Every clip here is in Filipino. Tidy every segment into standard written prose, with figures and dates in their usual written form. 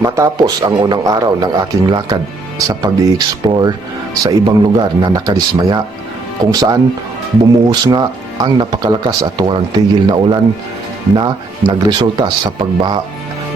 Matapos ang unang araw ng aking lakad sa pag-i-explore sa ibang lugar na nakadismaya, kung saan bumuhos nga ang napakalakas at walang tigil na ulan na nagresulta sa pagbaha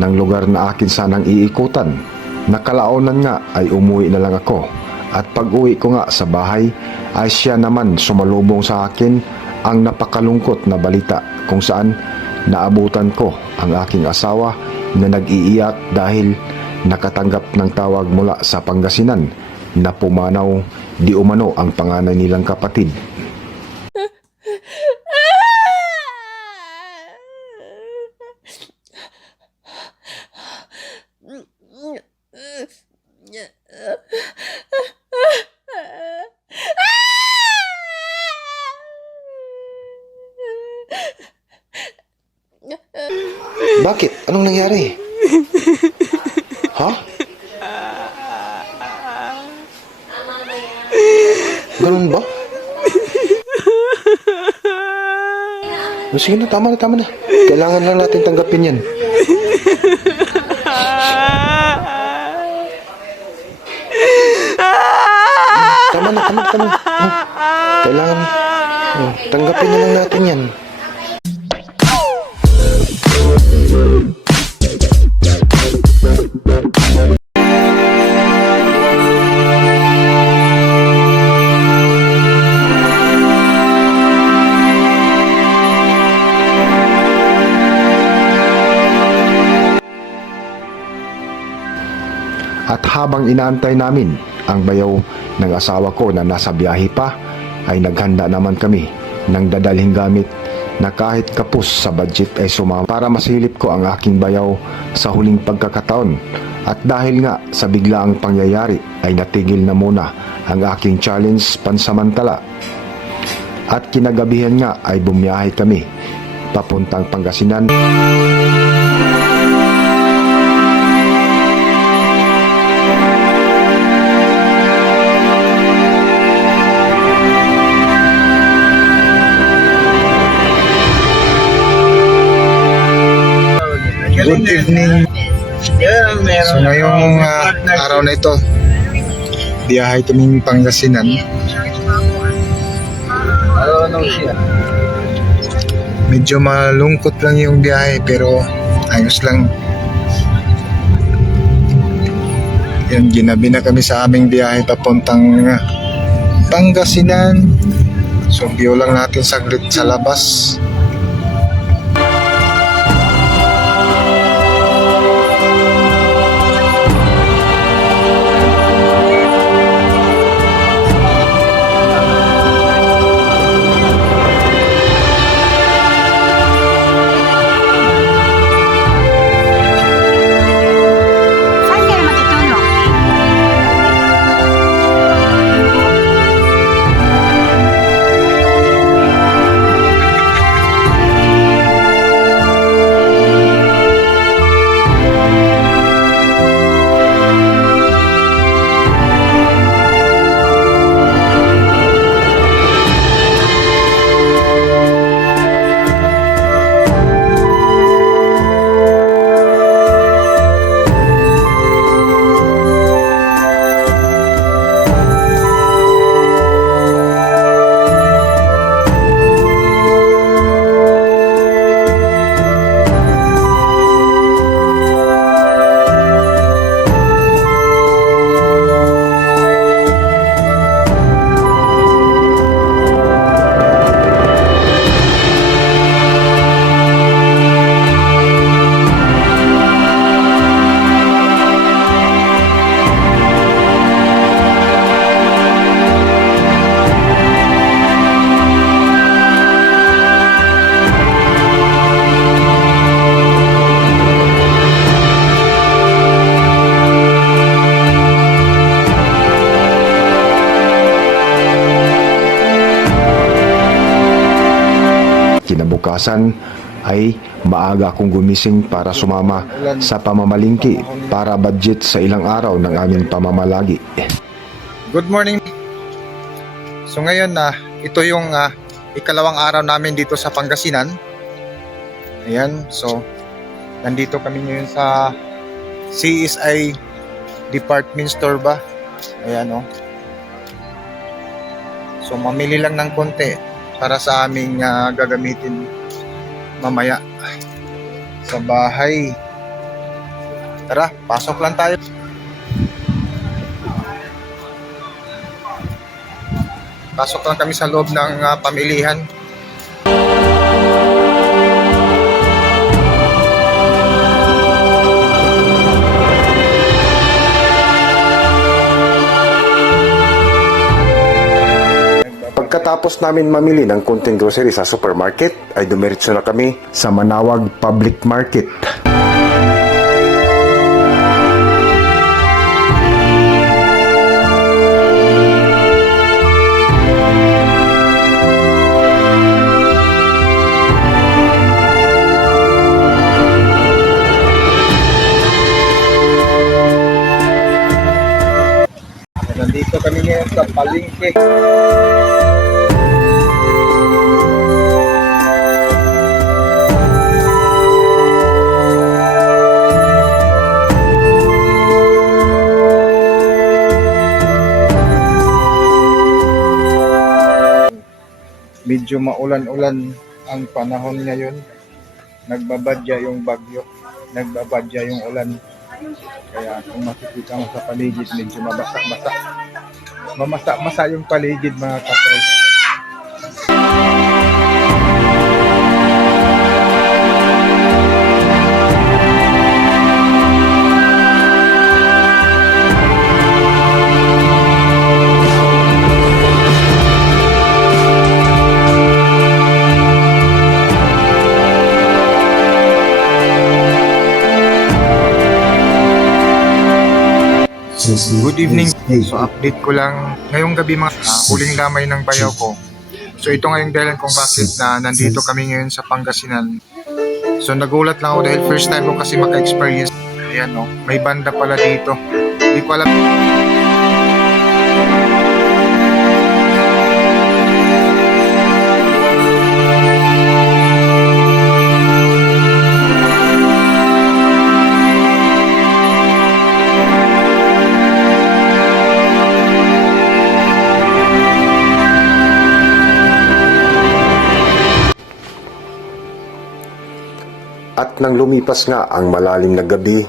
ng lugar na akin sanang iikutan. Nakalaunan nga ay umuwi na lang ako, at pag-uwi ko nga sa bahay ay siya naman sumalubong sa akin ang napakalungkot na balita, kung saan naabutan ko ang aking asawa na nag-iiyak dahil nakatanggap ng tawag mula sa Pangasinan na pumanaw di umano ang panganay nilang kapatid. Bakit? Anong nangyari? Ha? Ganun ba? Sige na, tama na. Kailangan lang natin tanggapin yan. Tama na. Kailangan, tanggapin na lang natin yan. At habang inaantay namin ang bayaw ng asawa ko na nasa biyahe pa, ay naghanda naman kami ng dadalhing gamit na kahit kapos sa budget ay sumama para masilip ko ang aking bayaw sa huling pagkakataon. At dahil nga sa biglaang pangyayari ay natigil na muna ang aking challenge pansamantala. At kinagabihan nga ay bumiyahe kami papuntang Pangasinan. Good evening. So ngayong araw na ito, biyahe kaming Pangasinan. Medyo malungkot lang yung biyahe pero ayos lang. Yan, ginabi na kami sa aming biyahe papuntang Pangasinan. So view lang natin saglit sa labas. Kinabukasan ay maaga akong gumising para sumama sa pamamalingki para budget sa ilang araw ng aming pamamalagi. Good morning. So ngayon ito yung ikalawang araw namin dito sa Pangasinan. Ayan, so nandito kami ngayon sa CSI department store ba? Ayan oh. So mamili lang ng konti para sa aming gagamitin mamaya sa bahay. Tara, pasok lang tayo. Pasok lang kami sa loob ng pamilihan. Pagkatapos namin mamili ng konting grocery sa supermarket, ay dumiretso na kami sa Manawag Public Market. Nandito kami ngayon sa palengke. Medyo maulan-ulan ang panahon ngayon. Nagbabadya yung bagyo. Nagbabadya yung ulan. Kaya kung makikita mo sa paligid, medyo mabasa-basa. Mamasa-masa yung paligid mga kapres. Good evening. So update ko lang ngayong gabi mga huling lamay ng bayaw ko. So ito nga yung dahilan kung bakit na nandito kami ngayon sa Pangasinan. So nagulat lang ako dahil first time ko kasi maka-experience. Ayan oh, may banda pala dito. Hindi ko alam. At nang lumipas nga ang malalim na gabi,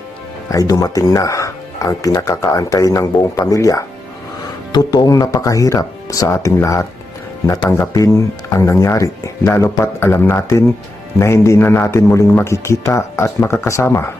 ay dumating na ang pinakakaantay ng buong pamilya. Totoong napakahirap sa ating lahat na tanggapin ang nangyari, lalo pat alam natin na hindi na natin muling makikita at makakasama.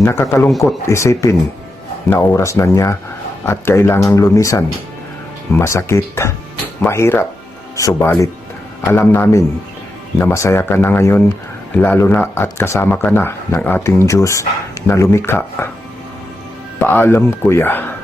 Nakakalungkot isipin na oras na niya at kailangang lumisan. Masakit, mahirap, subalit alam namin na masaya ka na ngayon, lalo na at kasama ka na ng ating Diyos na lumikha. Paalam, Kuya.